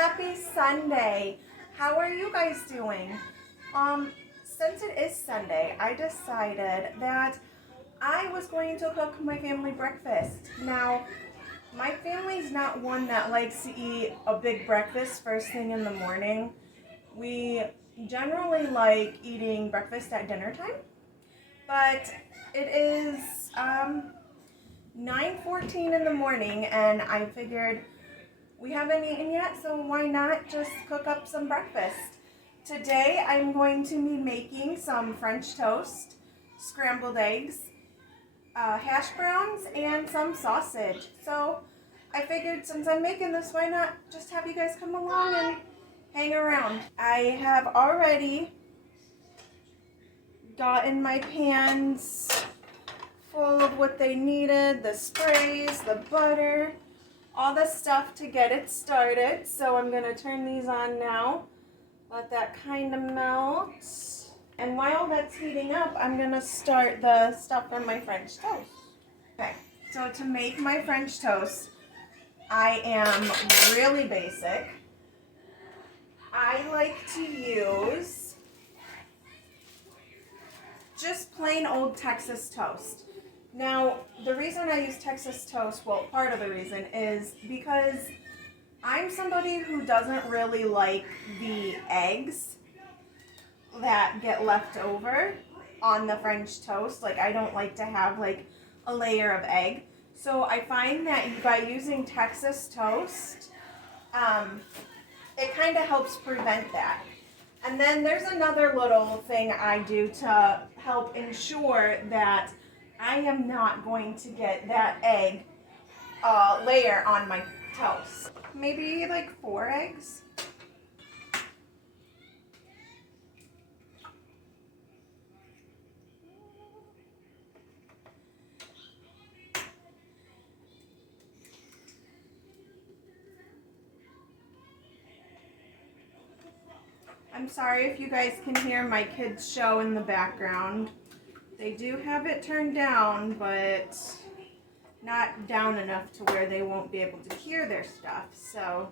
Happy Sunday. How are you guys doing? Since it is Sunday, I decided that I was going to cook my family breakfast. Now, my family's not one that likes to eat a big breakfast first thing in the morning. We generally like eating breakfast at dinner time, but it is 9:14 in the morning and I figured we haven't eaten yet, so why not just cook up some breakfast? Today I'm going to be making some French toast, scrambled eggs, hash browns, and some sausage. So I figured since I'm making this, why not just have you guys come along and hang around. I have already gotten my pans full of what they needed, the sprays, the butter, all the stuff to get it started. So I'm going to turn these on now, let that kind of melt. And while that's heating up, I'm going to start the stuff for my French toast. Okay, so to make my French toast, I am really basic. I like to use just plain old Texas toast. Now, the reason I use Texas toast, well, part of the reason is because I'm somebody who doesn't really like the eggs that get left over on the French toast. Like, I don't like to have like a layer of egg. So I find that by using Texas toast, it kind of helps prevent that. And then there's another little thing I do to help ensure that I am not going to get that egg layer on my toast. Maybe like 4 eggs. I'm sorry if you guys can hear my kids' show in the background. They do have it turned down, but not down enough to where they won't be able to hear their stuff. So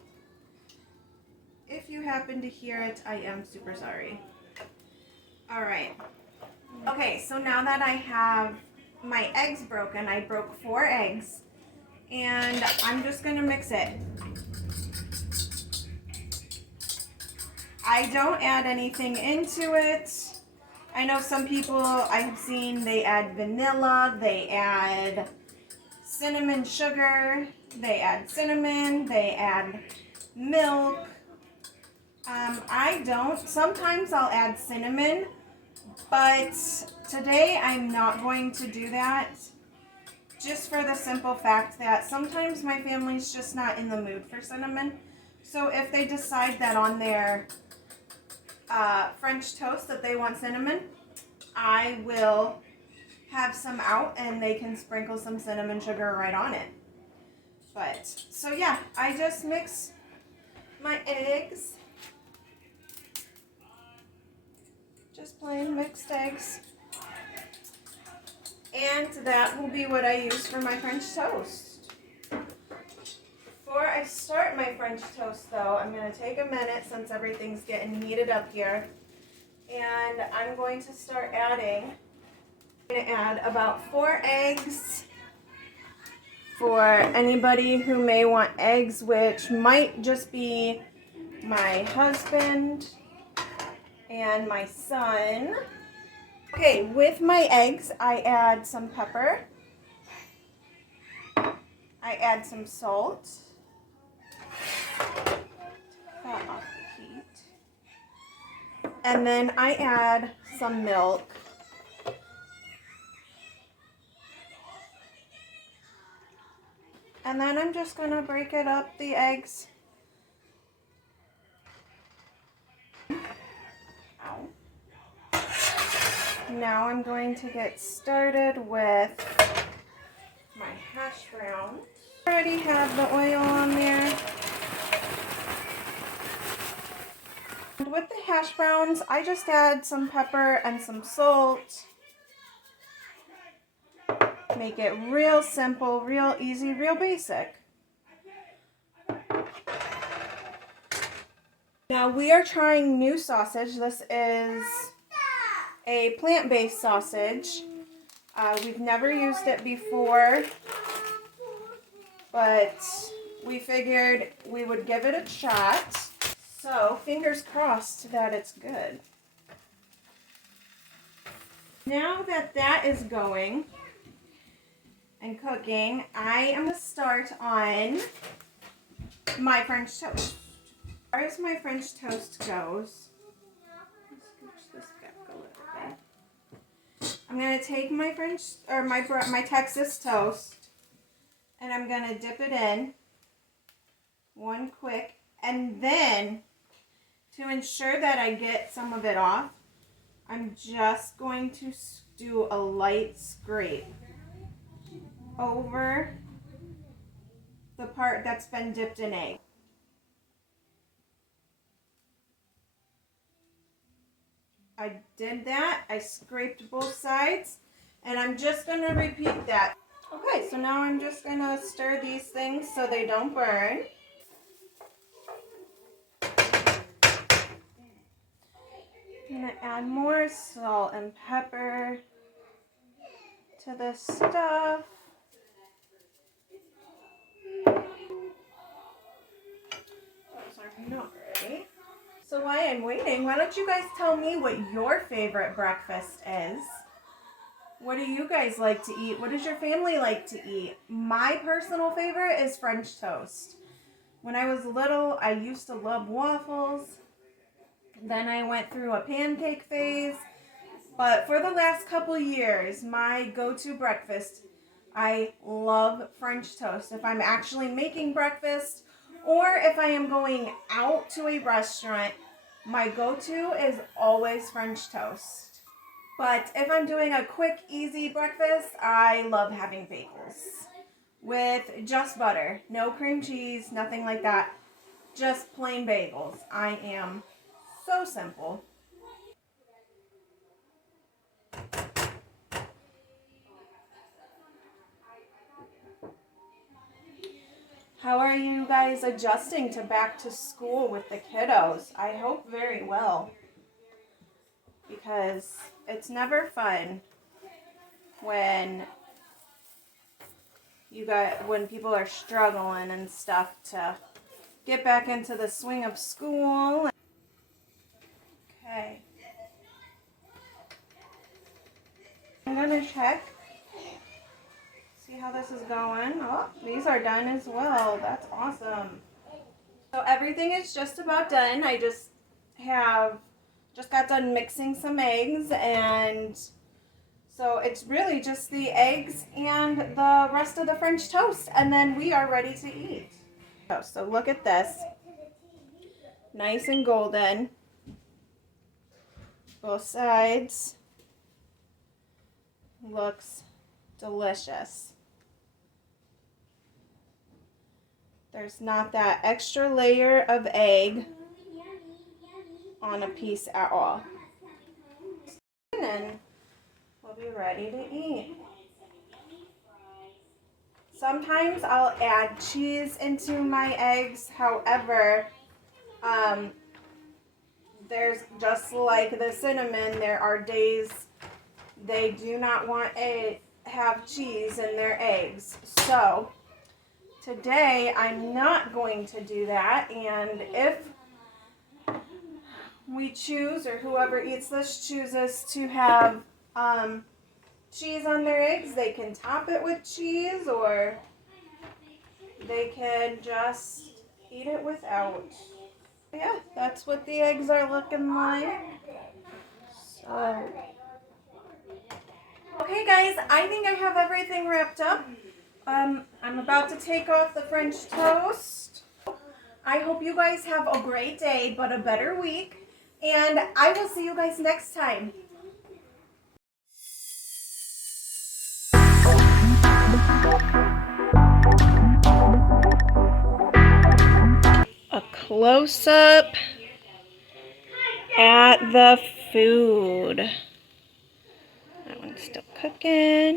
if you happen to hear it, I am super sorry. All right. Okay, so now that I have my eggs broken, I broke 4 eggs, and I'm just gonna mix it. I don't add anything into it. I know some people I have seen, they add vanilla, they add cinnamon sugar, they add cinnamon, they add milk. I don't. Sometimes I'll add cinnamon, but today I'm not going to do that, just for the simple fact that sometimes my family's just not in the mood for cinnamon. So if they decide that on their French toast that they want cinnamon, I will have some out and they can sprinkle some cinnamon sugar right on it. But, so yeah, I just mix my eggs. Just plain mixed eggs. And that will be what I use for my French toast. Before I start my French toast though, I'm going to take a minute since everything's getting heated up here. And I'm going to start adding. I'm going to add about 4 eggs for anybody who may want eggs, which might just be my husband and my son. Okay, with my eggs, I add some pepper. I add some salt. That off the heat. And then I add some milk. And then I'm just going to break it up, the eggs. Ow. Now I'm going to get started with my hash browns. I already have the oil on there. And with the hash browns, I just add some pepper and some salt. Make it real simple, real easy, real basic. Now we are trying new sausage. This is a plant-based sausage. We've never used it before, but we figured we would give it a shot. So fingers crossed that it's good. Now that that is going and cooking, I am going to start on my French toast. As far as my French toast goes, scooch this back a little bit. I'm going to take my my Texas toast, and I'm going to dip it in one quick, and then to ensure that I get some of it off, I'm just going to do a light scrape over the part that's been dipped in egg. I did that, I scraped both sides, and I'm just going to repeat that. Okay, so now I'm just going to stir these things so they don't burn. I'm going to add more salt and pepper to this stuff. Those are not ready. So while I'm waiting, why don't you guys tell me what your favorite breakfast is? What do you guys like to eat? What does your family like to eat? My personal favorite is French toast. When I was little, I used to love waffles. Then I went through a pancake phase. But for the last couple years, my go-to breakfast, I love French toast. If I'm actually making breakfast or if I am going out to a restaurant, my go-to is always French toast. But if I'm doing a quick, easy breakfast, I love having bagels with just butter. No cream cheese, nothing like that. Just plain bagels. I am so simple. How are you guys adjusting to back to school with the kiddos? I hope very well, because it's never fun when when people are struggling and stuff to get back into the swing of school. Okay. I'm gonna check. See how this is going. Oh, these are done as well. That's awesome. So everything is just about done. I just got done mixing some eggs, and so it's really just the eggs and the rest of the French toast, and then we are ready to eat. So look at this. Nice and golden. Both sides. Looks delicious. There's not that extra layer of egg on a piece at all. And then we'll be ready to eat. Sometimes I'll add cheese into my eggs. However, there's just like the cinnamon, there are days they do not want to have cheese in their eggs. So today I'm not going to do that, and if we choose, or whoever eats this chooses to have cheese on their eggs, they can top it with cheese, or they can just eat it without. Yeah, that's what the eggs are looking like. So, okay guys, I think I have everything wrapped up. I'm about to take off the French toast. I hope you guys have a great day, but a better week. And I will see you guys next time. A close-up at the food. That one's still cooking.